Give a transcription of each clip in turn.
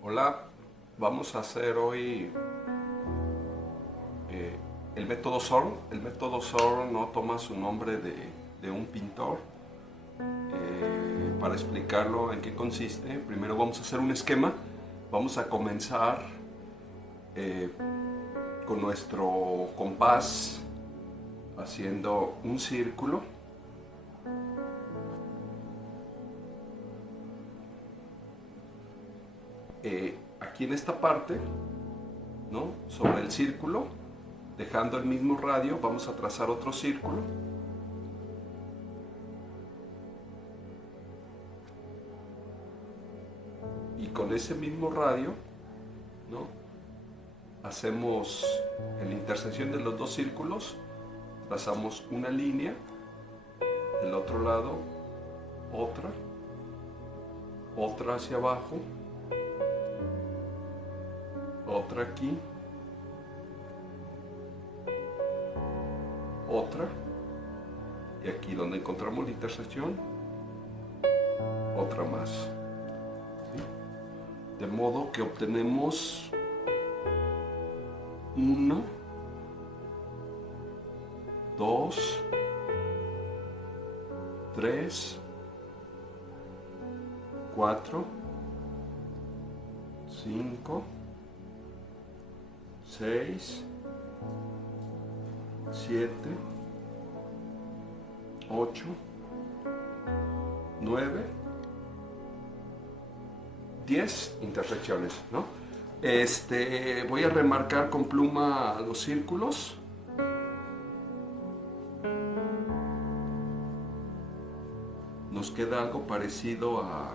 Hola, vamos a hacer hoy eh, el método SORM. El método SORM no toma su nombre de un pintor. Para explicarlo en qué consiste, primero vamos a hacer un esquema. Vamos a comenzar eh, con nuestro compás haciendo un círculo. Aquí en esta parte, ¿no? Sobre el círculo, dejando el mismo radio, vamos a trazar otro círculo. Y con ese mismo radio, ¿no? Hacemos en la intersección de los dos círculos, trazamos una línea, del otro lado otra, otra hacia abajo, otra aquí, otra, y aquí donde encontramos la intersección, otra más. ¿Sí? De modo que obtenemos 1, 2, 3, 4, 5, 6, 7, 8, 9, 10 intersecciones, ¿no? Voy a remarcar con pluma los círculos. Nos queda algo parecido a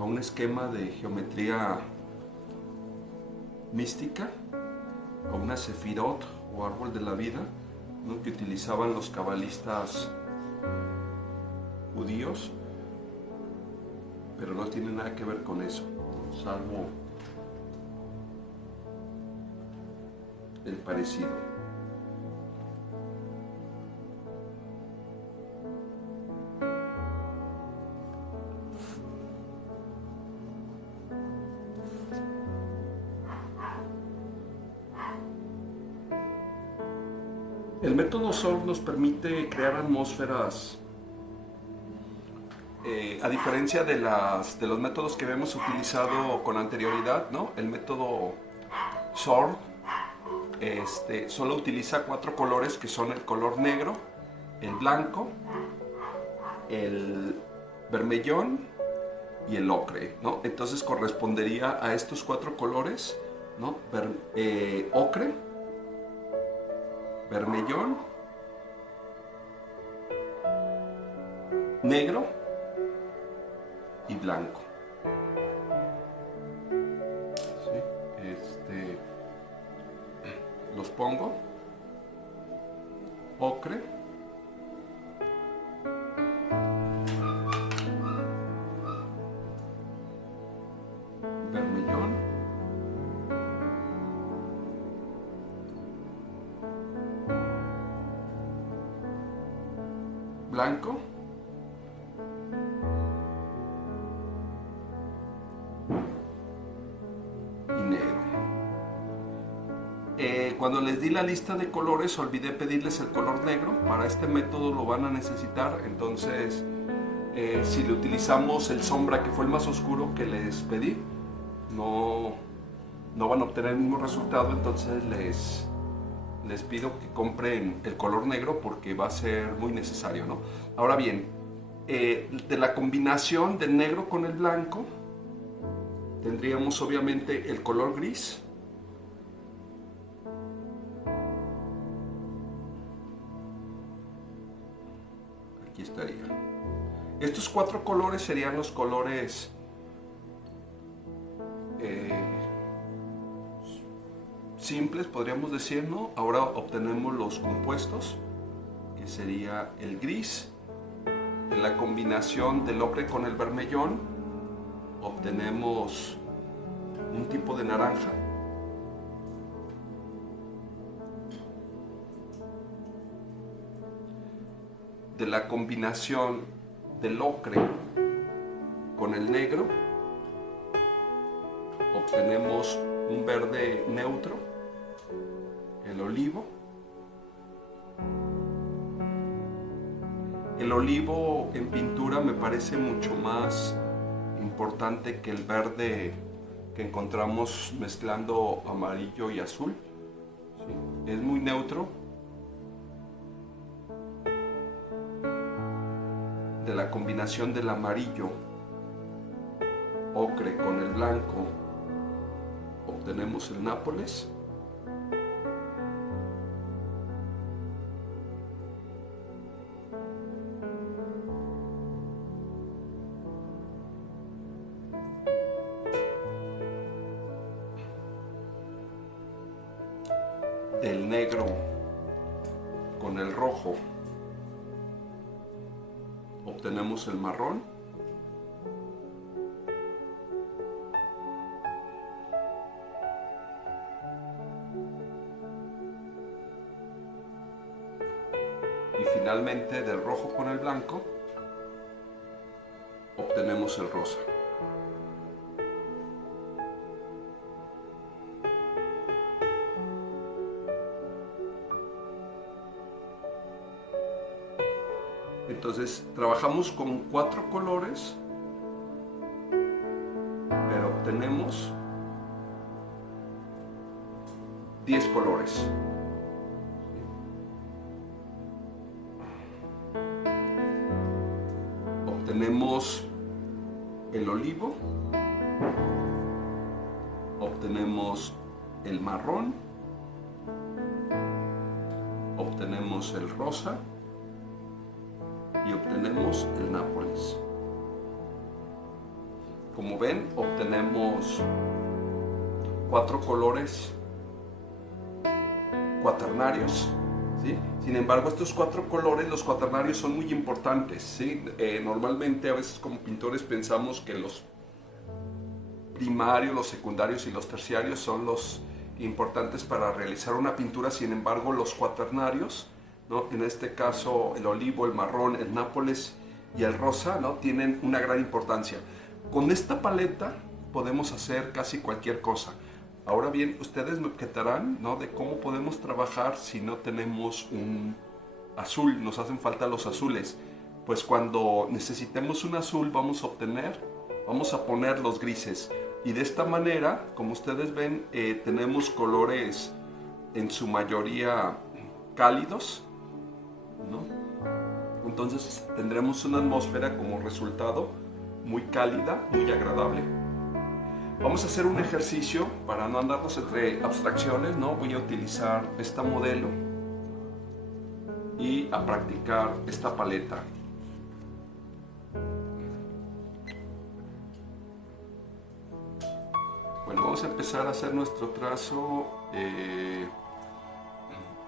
un esquema de geometría mística, a una sefirot o árbol de la vida, ¿no? Que utilizaban los cabalistas judíos, pero no tiene nada que ver con eso, salvo el parecido. El método SORM nos permite crear atmósferas, a diferencia de los métodos que hemos utilizado con anterioridad, ¿no? El método SORM solo utiliza 4 colores, que son el color negro, el blanco, el vermellón y el ocre, ¿no? Entonces correspondería a estos 4 colores, ¿no? Ocre, vermellón, negro y blanco. ¿Sí? Los pongo: ocre, vermellón, blanco y negro. Cuando les di la lista de colores, olvidé pedirles el color negro. Para este método lo van a necesitar. Entonces, si le utilizamos el sombra, que fue el más oscuro que les pedí, no van a obtener el mismo resultado. Entonces les pido que compren el color negro, porque va a ser muy necesario, ¿no? Ahora bien, de la combinación del negro con el blanco, tendríamos obviamente el color gris, aquí estaría. Estos 4 colores serían los colores simples, podríamos decir, ¿no? Ahora obtenemos los compuestos, que sería el gris. De la combinación del ocre con el vermellón, obtenemos un tipo de naranja. De la combinación del ocre con el negro, obtenemos un verde neutro, el olivo. El olivo en pintura me parece mucho más importante que el verde que encontramos mezclando amarillo y azul. ¿Sí? Es muy neutro. De la combinación del amarillo ocre con el blanco obtenemos el Nápoles. Del negro con el rojo obtenemos el marrón. Y finalmente del rojo con el blanco obtenemos el rosa. Entonces trabajamos con 4 colores, pero obtenemos 10 colores. Obtenemos el olivo, obtenemos el marrón, obtenemos el rosa y obtenemos el Nápoles. Como ven, obtenemos 4 colores cuaternarios, ¿sí? Sin embargo, estos 4 colores, los cuaternarios, son muy importantes, ¿sí? Normalmente, a veces como pintores pensamos que los primarios, los secundarios y los terciarios son los importantes para realizar una pintura. Sin embargo, los cuaternarios, ¿no? En este caso el olivo, el marrón, el Nápoles y el rosa, ¿no? Tienen una gran importancia. Con esta paleta podemos hacer casi cualquier cosa. Ahora bien, ustedes me objetarán, ¿no? De cómo podemos trabajar si no tenemos un azul, nos hacen falta los azules. Pues cuando necesitemos un azul vamos a poner los grises. Y de esta manera, como ustedes ven, tenemos colores en su mayoría cálidos, ¿no? Entonces tendremos una atmósfera como resultado muy cálida, muy agradable. Vamos a hacer un ejercicio para no andarnos entre abstracciones, ¿no? Voy a utilizar esta modelo y a practicar esta paleta. Bueno, vamos a empezar a hacer nuestro trazo.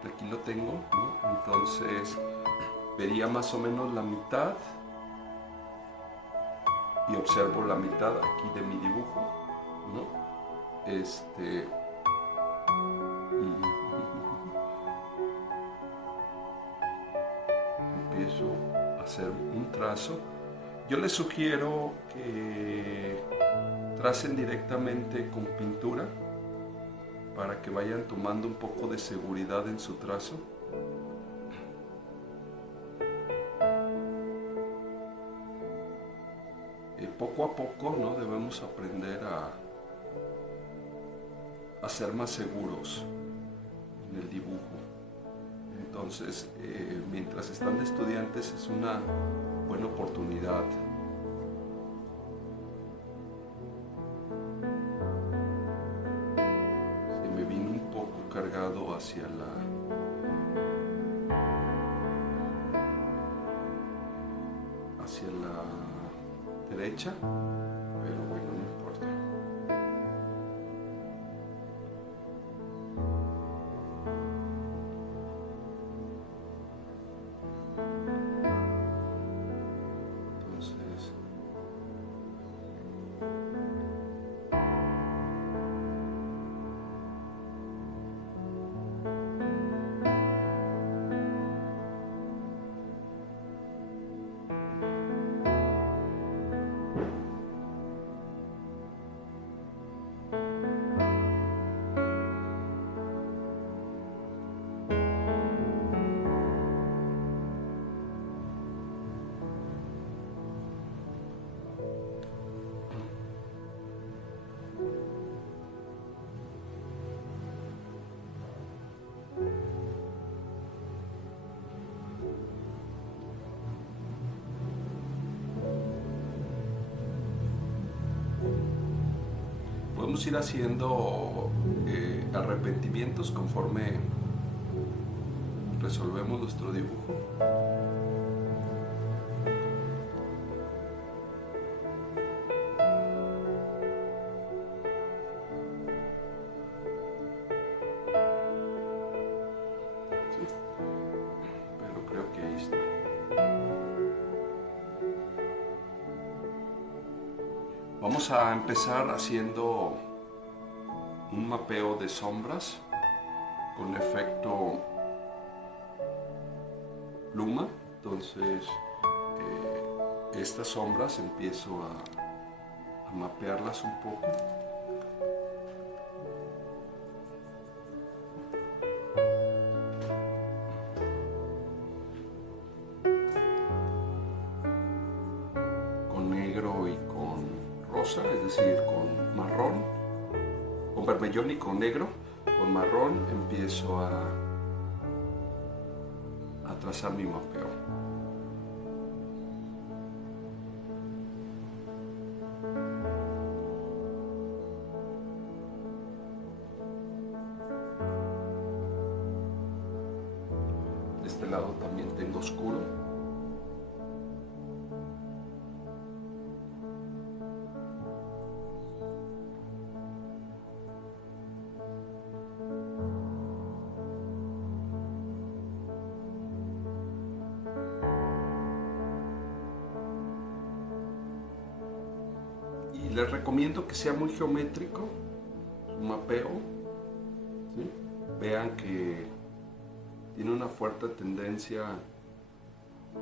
Aquí lo tengo, ¿no? Entonces vería más o menos la mitad y observo la mitad aquí de mi dibujo, ¿no? Empiezo a hacer un trazo. Yo les sugiero que tracen directamente con pintura para que vayan tomando un poco de seguridad en su trazo. Poco a poco, ¿no? Debemos aprender a ser más seguros en el dibujo. Entonces, mientras están de estudiantes es una buena oportunidad. Se me vino un poco cargado hacia la derecha, pero bueno, no importa. Entonces, podemos ir haciendo arrepentimientos conforme resolvemos nuestro dibujo. Sí, pero creo que ahí está. Vamos a empezar haciendo un mapeo de sombras con efecto pluma. Entonces estas sombras empiezo a mapearlas un poco. Con negro y con rosa, es decir, con marrón, con vermellón y con negro. Con marrón empiezo a trazar mi mapeo. De este lado también tengo oscuro. Les recomiendo que sea muy geométrico su mapeo, ¿sí? Vean que tiene una fuerte tendencia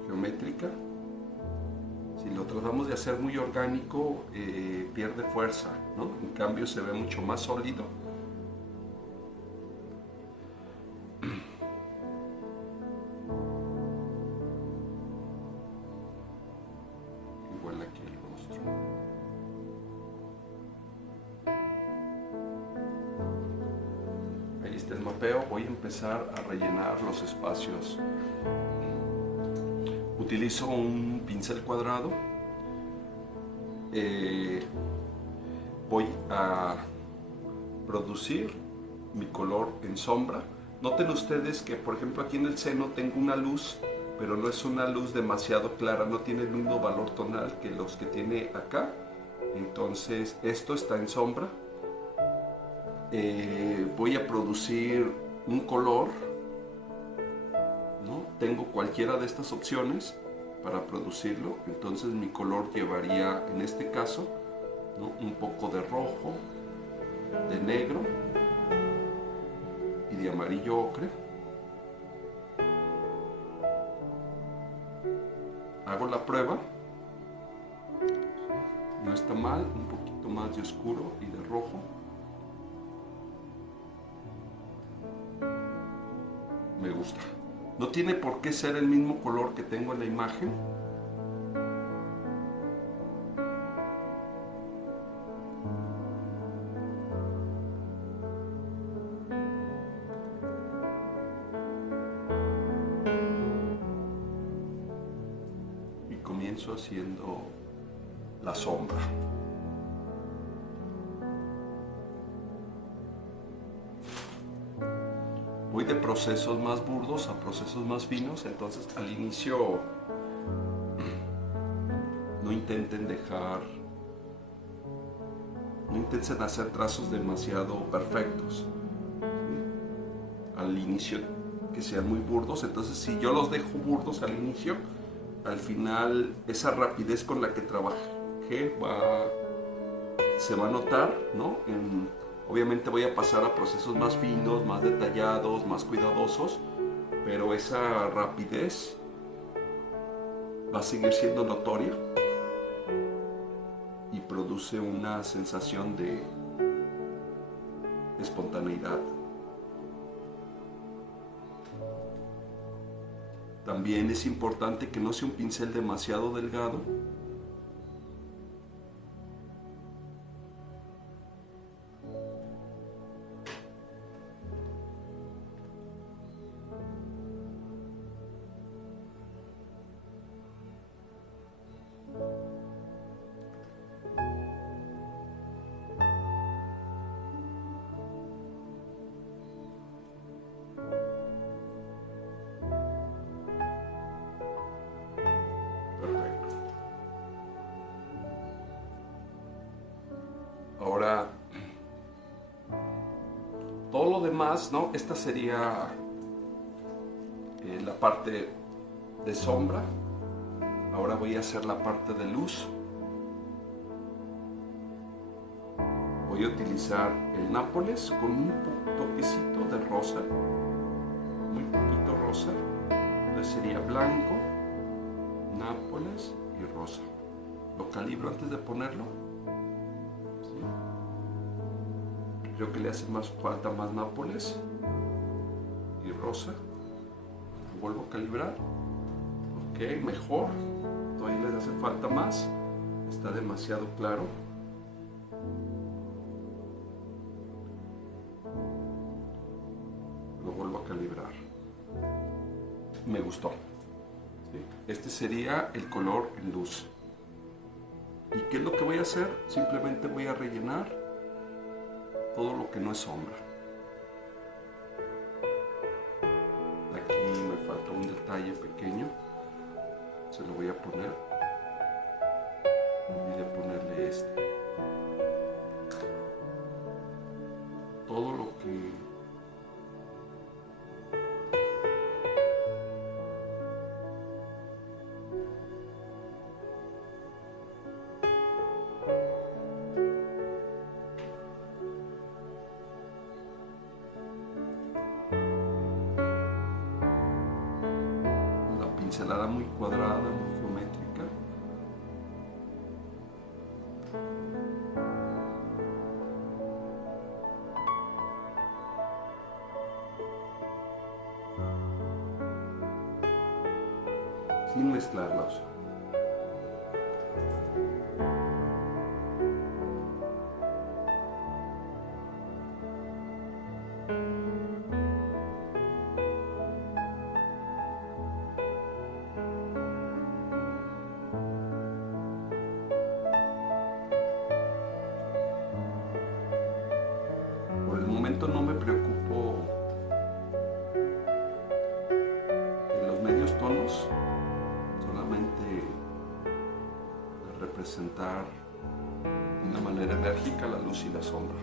geométrica. Si lo tratamos de hacer muy orgánico, pierde fuerza, ¿no? En cambio se ve mucho más sólido. Igual aquí el rostro. Ahí está el mapeo. Voy a empezar a rellenar los espacios. Utilizo un pincel cuadrado. Voy a producir mi color en sombra. Noten ustedes que, por ejemplo, aquí en el seno tengo una luz, pero no es una luz demasiado clara, no tiene el mismo valor tonal que los que tiene acá. Entonces esto está en sombra. Voy a producir un color, ¿no? Tengo cualquiera de estas opciones para producirlo. Entonces mi color llevaría, en este caso, ¿no?, un poco de rojo, de negro y de amarillo ocre. Hago la prueba. No está mal, un poquito más de oscuro y de rojo. Me gusta. No tiene por qué ser el mismo color que tengo en la imagen. Y comienzo haciendo la sombra. Voy de procesos más burdos a procesos más finos, entonces al inicio no intenten hacer trazos demasiado perfectos, ¿sí? Al inicio que sean muy burdos. Entonces si yo los dejo burdos al inicio, al final esa rapidez con la que trabajé se va a notar, ¿no? Obviamente voy a pasar a procesos más finos, más detallados, más cuidadosos, pero esa rapidez va a seguir siendo notoria y produce una sensación de espontaneidad. También es importante que no sea un pincel demasiado delgado. Ahora, todo lo demás, ¿no? Esta sería la parte de sombra. Ahora voy a hacer la parte de luz. Voy a utilizar el Nápoles con un toquecito de rosa, muy poquito rosa. Entonces sería blanco, Nápoles y rosa. Lo calibro antes de ponerlo. ¿Sí? Creo que le hace falta más Nápoles y rosa. Lo vuelvo a calibrar. Ok, mejor. Todavía le hace falta más. Está demasiado claro. Lo vuelvo a calibrar. Me gustó. ¿Sí? Este sería el color en luz. ¿Y qué es lo que voy a hacer? Simplemente voy a rellenar todo lo que no es sombra. Aquí me falta un detalle pequeño. Se lo voy a poner. Olvidé ponerle este. Todo lo que pincelada muy cuadrada, muy geométrica. Sin mezclarlos. Por el momento no me preocupo de los medios tonos, solamente de representar de una manera enérgica la luz y la sombra.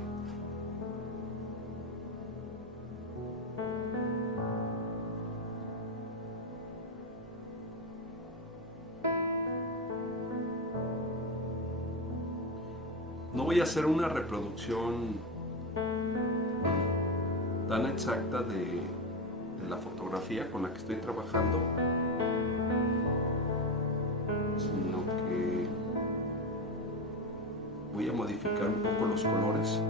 No voy a hacer una reproducción tan exacta de la fotografía con la que estoy trabajando, sino que voy a modificar un poco los colores.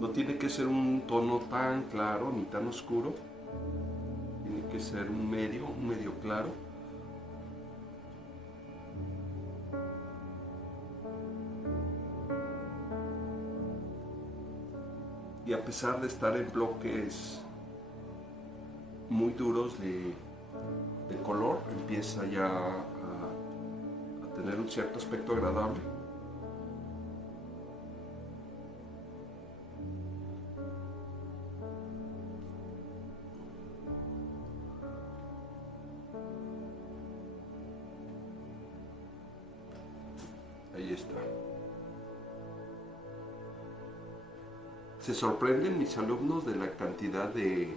No tiene que ser un tono tan claro ni tan oscuro, tiene que ser un medio claro. Y a pesar de estar en bloques muy duros de color, empieza ya a tener un cierto aspecto agradable. Ahí está. Se sorprenden mis alumnos de la cantidad de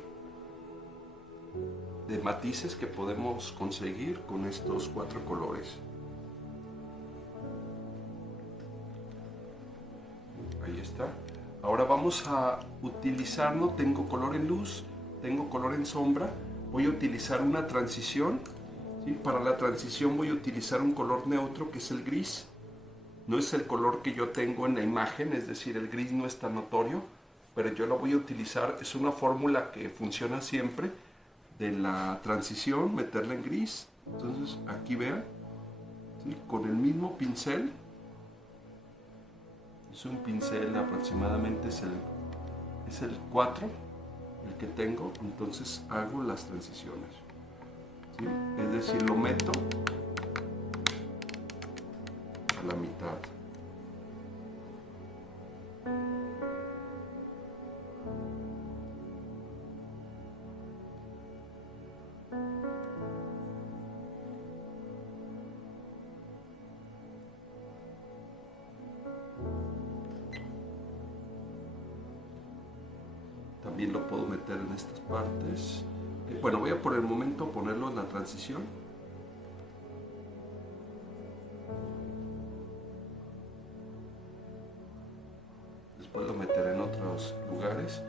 matices que podemos conseguir con estos 4 colores. Ahí está. Ahora vamos a utilizar, no tengo color en luz, tengo color en sombra. Voy a utilizar una transición. ¿Sí? Para la transición voy a utilizar un color neutro que es el gris. No es el color que yo tengo en la imagen, es decir, el gris no es tan notorio, pero yo lo voy a utilizar. Es una fórmula que funciona siempre de la transición, meterla en gris. Entonces aquí vean, ¿sí? Con el mismo pincel, es un pincel aproximadamente es el es el 4 el que tengo, entonces hago las transiciones, ¿sí? Es decir, lo meto a la mitad. También lo puedo meter en estas partes. Bueno, voy a por el momento ponerlo en la transición. Después lo meteré en otros lugares.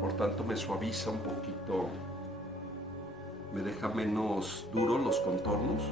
Por tanto, me suaviza un poquito, me deja menos duros los contornos.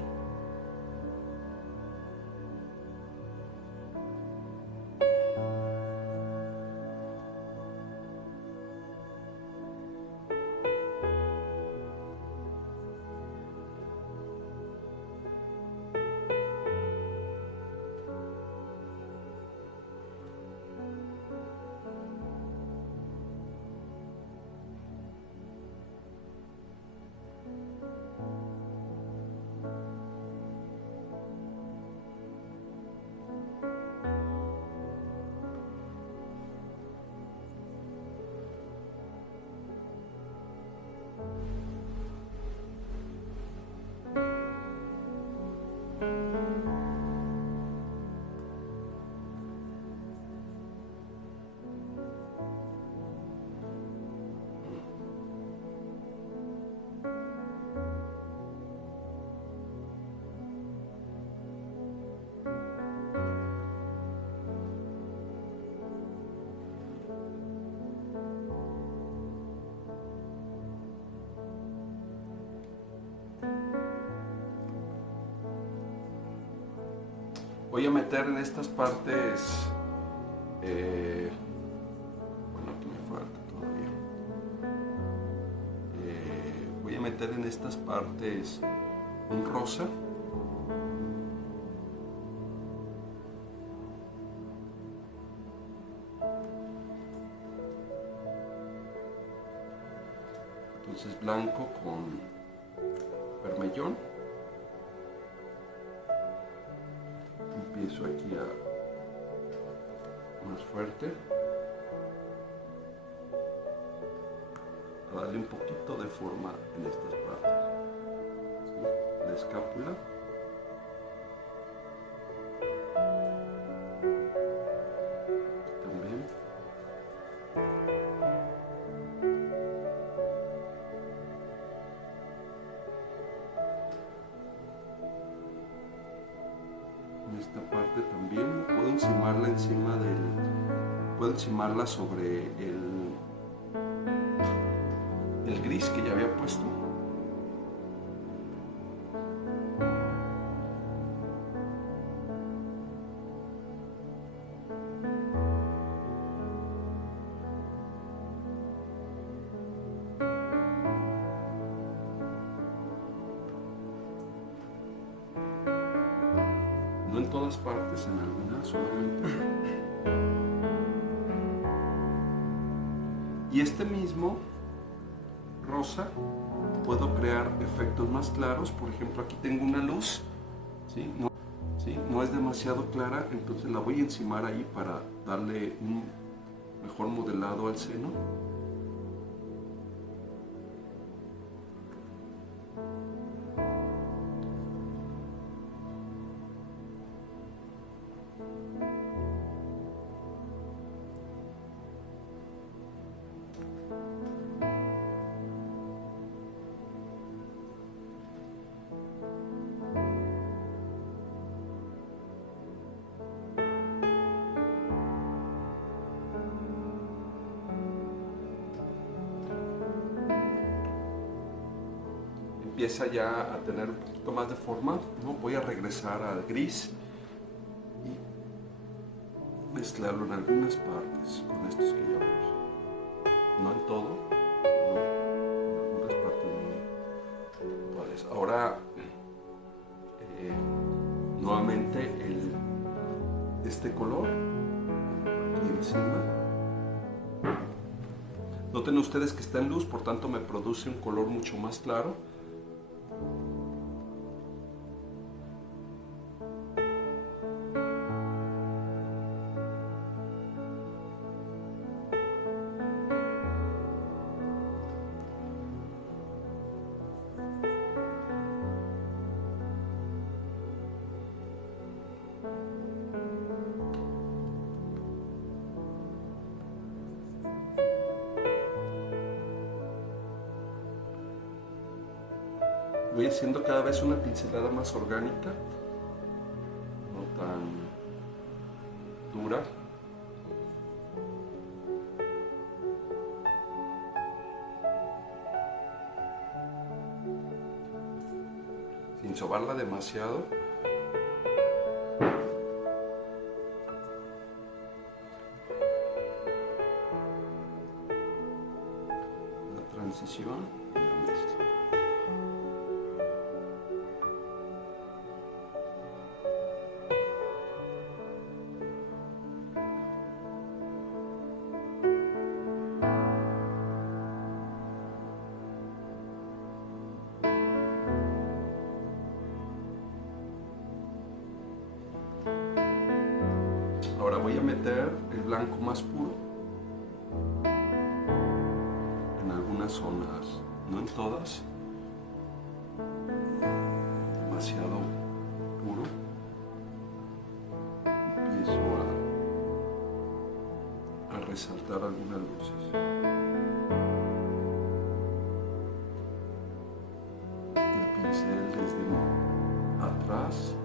Voy a meter en estas partes, bueno, aquí me falta todavía. Voy a meter en estas partes un rosa. Entonces blanco con vermellón. Empiezo aquí a más fuerte, a darle un poquito de forma en estas partes, ¿sí? La escápula. También. En esta parte también puedo encimarla puedo encimarla sobre el gris que ya había puesto. No en todas partes, en algunas solamente. Y este mismo rosa puedo crear efectos más claros. Por ejemplo, aquí tengo una luz, ¿sí? No es demasiado clara, entonces la voy a encimar ahí para darle un mejor modelado al seno. Empieza ya a tener un poquito más de forma, ¿no? Voy a regresar al gris y mezclarlo en algunas partes con estos que ya puse. No en todo, no, en algunas partes no. Ahora Noten ustedes que está en luz, por tanto me produce un color mucho más claro. Voy haciendo cada vez una pincelada más orgánica, no tan dura. Sin sobarla demasiado. La transición y la mezcla. Ahora voy a meter el blanco más puro en algunas zonas, no en todas, demasiado puro. Empiezo a resaltar algunas luces. El pincel desde atrás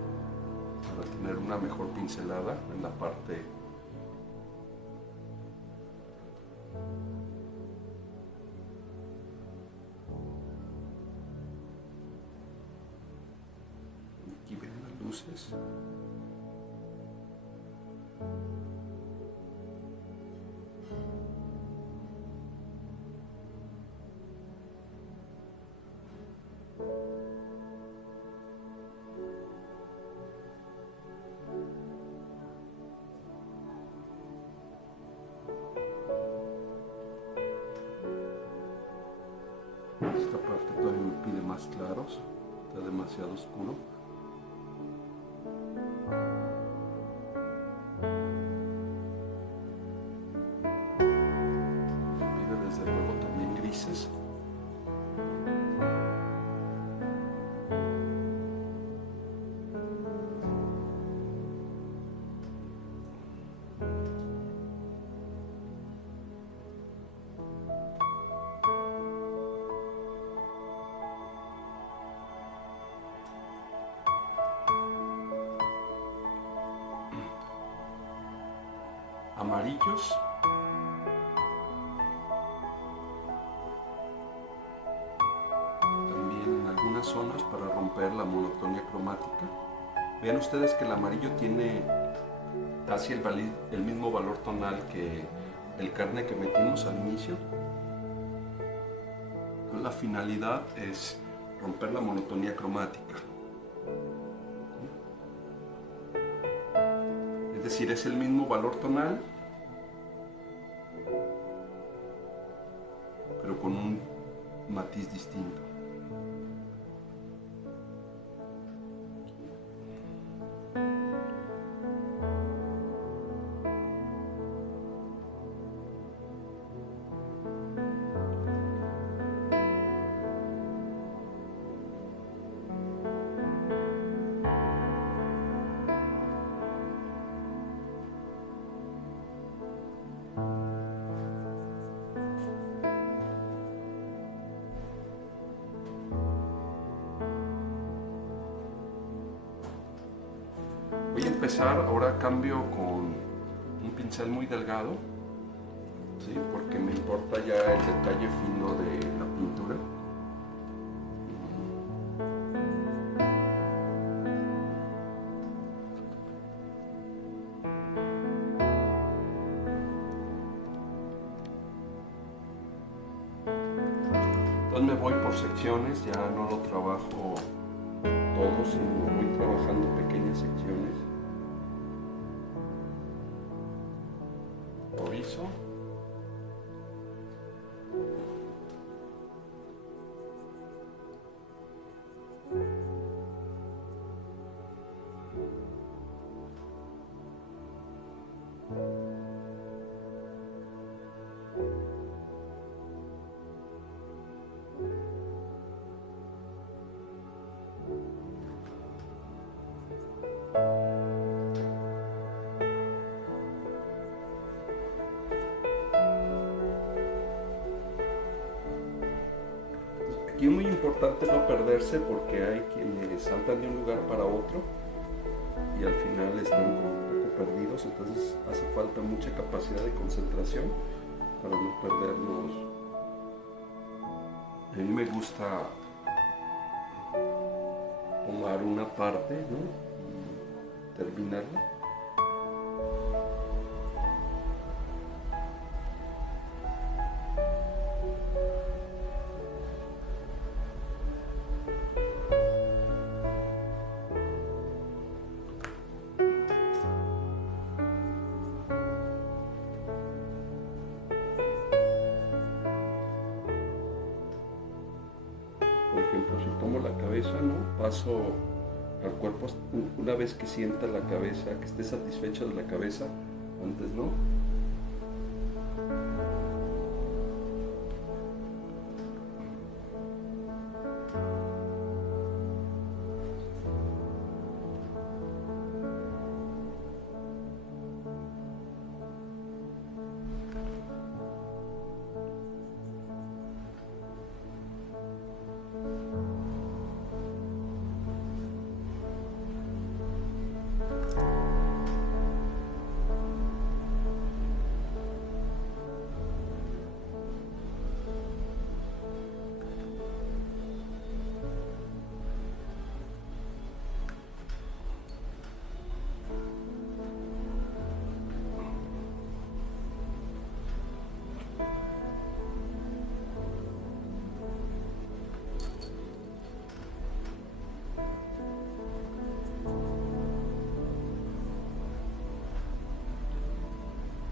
para tener una mejor pincelada en la parte aquí ven las luces. Esta parte todavía me pide más claros, está demasiado oscuro. Pide desde luego también grises. Amarillos. También en algunas zonas para romper la monotonía cromática. Vean ustedes que el amarillo tiene casi el mismo valor tonal que el carne que metimos al inicio. La finalidad es romper la monotonía cromática. Es decir, es el mismo valor tonal, pero con un matiz distinto. Voy a empezar, ahora cambio con un pincel muy delgado, ¿sí? Porque me importa ya el detalle fino de la pintura. Entonces me voy por secciones, ya no lo trabajo todo, sino voy trabajando pequeñas secciones. Orizo. Aquí es muy importante no perderse porque hay quienes saltan de un lugar para otro y al final están un poco perdidos, entonces hace falta mucha capacidad de concentración para no perdernos. A mí me gusta tomar una parte, ¿no? Y terminarla. Por ejemplo, si tomo la cabeza, ¿no? Paso al cuerpo una vez que sienta la cabeza, que esté satisfecho de la cabeza, antes no.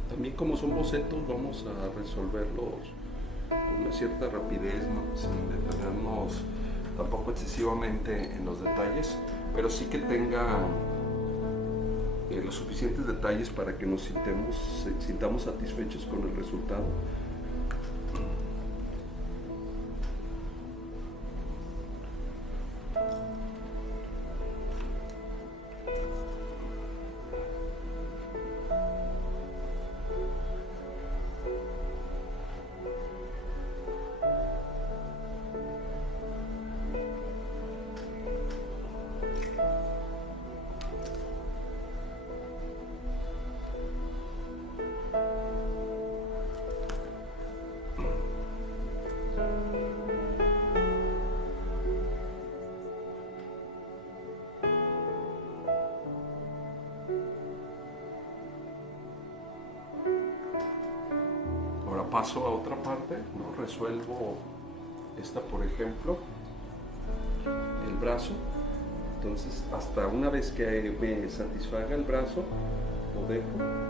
También como son bocetos vamos a resolverlos con una cierta rapidez, ¿no? Sin detenernos tampoco excesivamente en los detalles, pero sí que tenga los suficientes detalles para que nos sintamos satisfechos con el resultado. Ahora paso a otra parte, ¿no? Resuelvo esta, por ejemplo, el brazo. Entonces, hasta una vez que me satisfaga el brazo, lo dejo.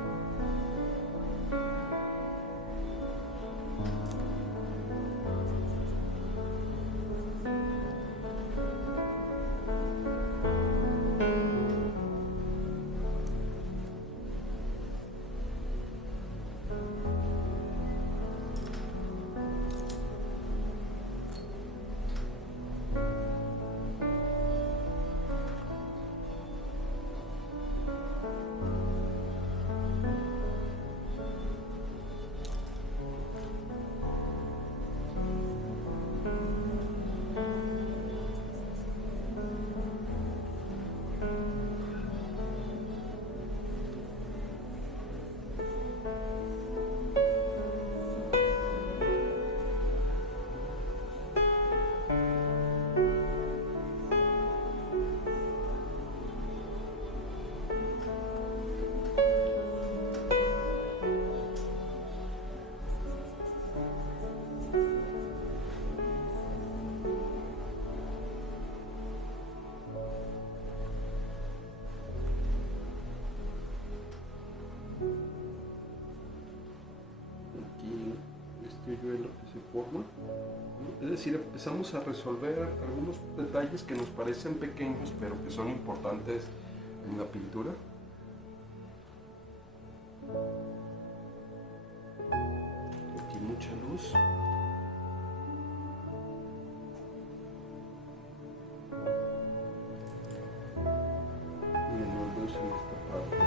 Lo que se forma, ¿no? Es decir, empezamos a resolver algunos detalles que nos parecen pequeños pero que son importantes en la pintura. Aquí mucha luz. Y menos luz en esta parte.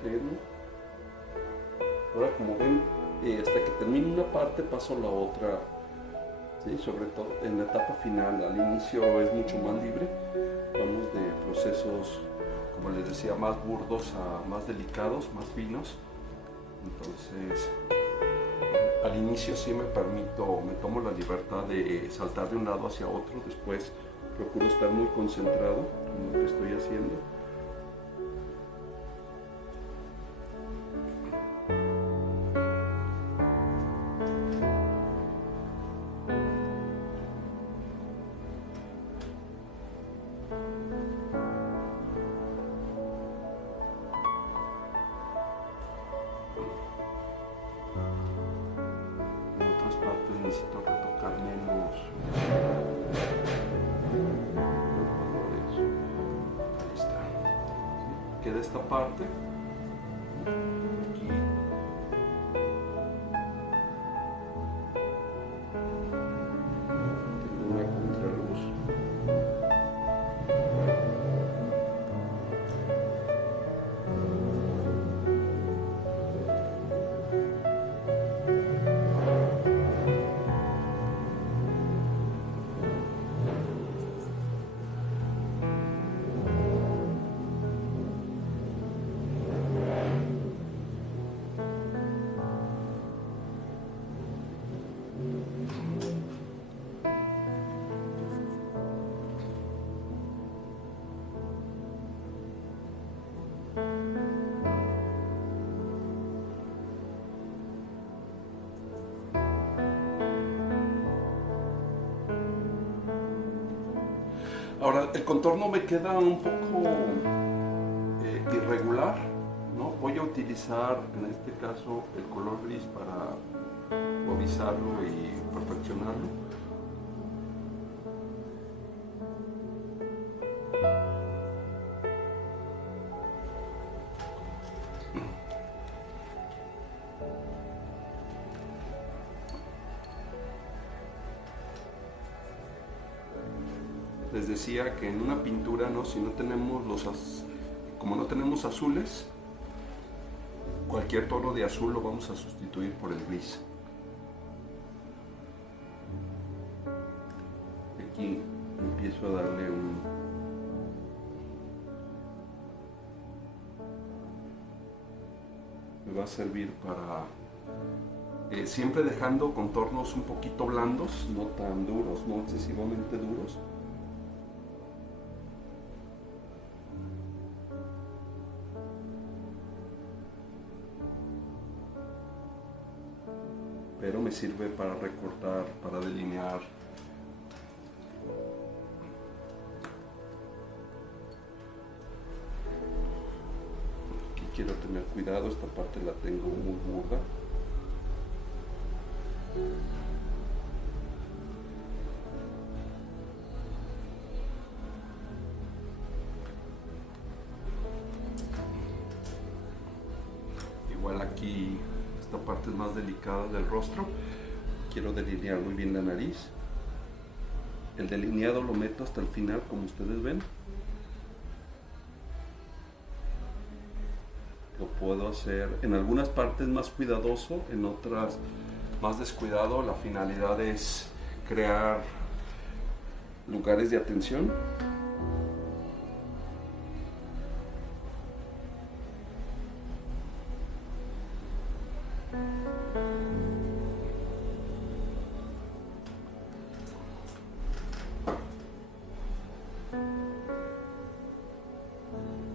ajeno. Ahora, como ven, hasta que termine una parte paso a la otra, ¿sí? Sobre todo en la etapa final. Al inicio es mucho más libre, vamos de procesos, como les decía, más burdos a más delicados, más finos. Entonces, al inicio sí me tomo la libertad de saltar de un lado hacia otro. Después procuro estar muy concentrado en lo que estoy haciendo. En otras partes necesito retocar menos colores. Ahí está. ¿Sí? Queda esta parte. Aquí. Tengo una contraluz. Ahora, el contorno me queda un poco irregular, ¿no? Voy a utilizar en este caso el color gris para suavizarlo y perfeccionarlo. Les decía que en una pintura, ¿no? Si no tenemos como no tenemos azules, cualquier tono de azul lo vamos a sustituir por el gris. Aquí empiezo a darle me va a servir para siempre dejando contornos un poquito blandos, no tan duros, no excesivamente duros. Pero me sirve para recortar, para delinear. Aquí quiero tener cuidado, esta parte la tengo muy burda. Igual aquí esta parte es más delicada del rostro. Quiero delinear muy bien la nariz. El delineado lo meto hasta el final, como ustedes ven. Lo puedo hacer en algunas partes más cuidadoso, en otras más descuidado. La finalidad es crear lugares de atención.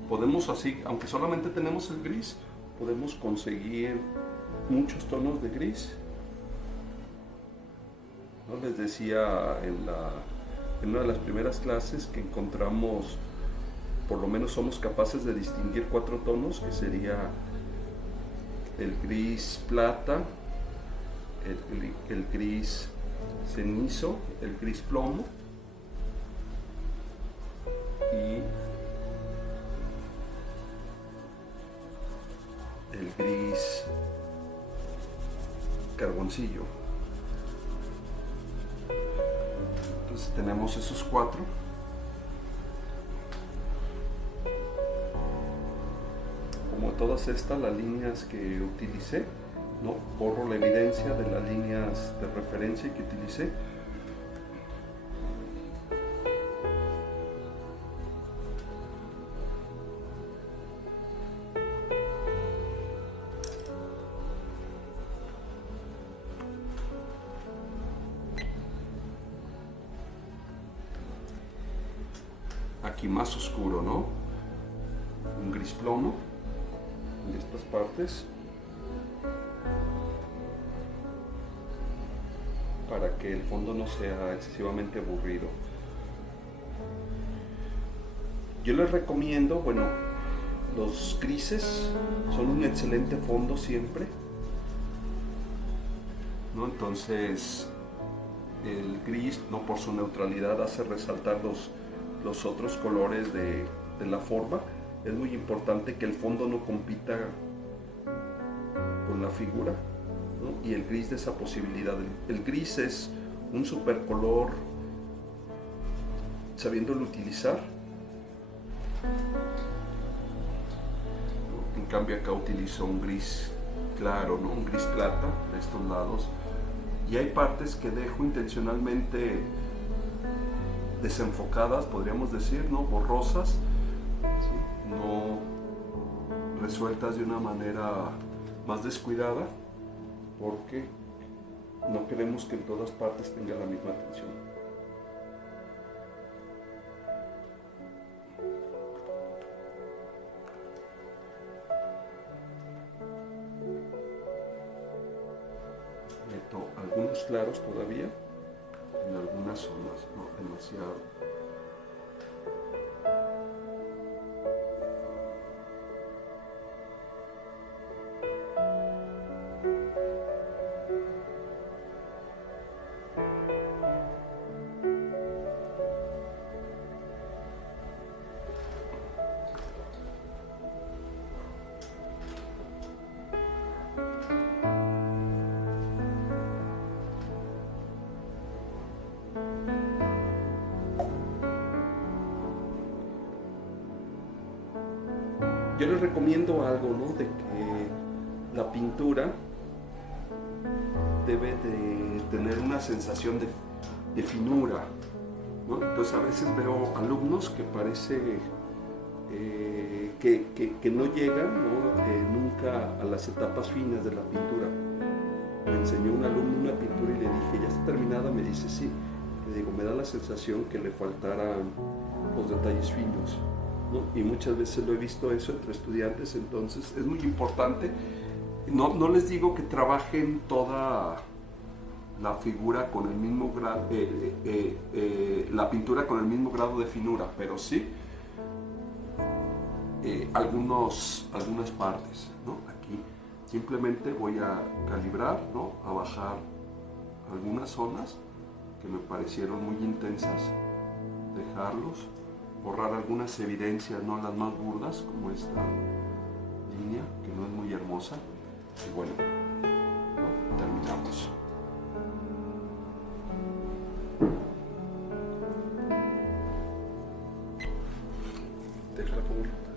Podemos así, aunque solamente tenemos el gris, podemos conseguir muchos tonos de gris. ¿No? Les decía en una de las primeras clases que encontramos, por lo menos somos capaces de distinguir 4 tonos, que sería el gris plata, el gris cenizo, el gris plomo y el gris carboncillo. Entonces tenemos esos 4. como todas estas, las líneas que utilicé, ¿no? Borro la evidencia de las líneas de referencia que utilicé. Aquí más oscuro, ¿no? Un gris plomo en estas partes para que el fondo no sea excesivamente aburrido. Yo les recomiendo, bueno, los grises son un excelente fondo siempre, ¿no? Entonces el gris, no por su neutralidad, hace resaltar los otros colores de la forma. Es muy importante que el fondo no compita con la figura, ¿no? Y el gris de esa posibilidad. El gris es un super color sabiéndolo utilizar, ¿no? En cambio acá utilizo un gris claro, ¿no? Un gris plata de estos lados, y hay partes que dejo intencionalmente desenfocadas, podríamos decir, ¿no? Borrosas, ¿sí? No resueltas de una manera más descuidada, porque no queremos que en todas partes tenga la misma atención. Meto algunos claros todavía en algunas zonas, no demasiado. Yo les recomiendo algo, ¿no? De que la pintura debe de tener una sensación de finura, ¿no? Entonces a veces veo alumnos que parece que no llegan, ¿no? Nunca a las etapas finas de la pintura. Me enseñó un alumno una pintura y le dije, ¿ya está terminada? Me dice, sí. Le digo, me da la sensación que le faltaran los detalles finos, ¿no? Y muchas veces lo he visto eso entre estudiantes. Entonces es muy importante. No les digo que trabajen toda la figura con el mismo grado, la pintura con el mismo grado de finura, pero sí algunas partes, ¿no? Aquí simplemente voy a calibrar, ¿no? A bajar algunas zonas que me parecieron muy intensas, dejarlos, borrar algunas evidencias, no las más burdas, como esta línea que no es muy hermosa, y bueno, ¿no? Terminamos. Déjala por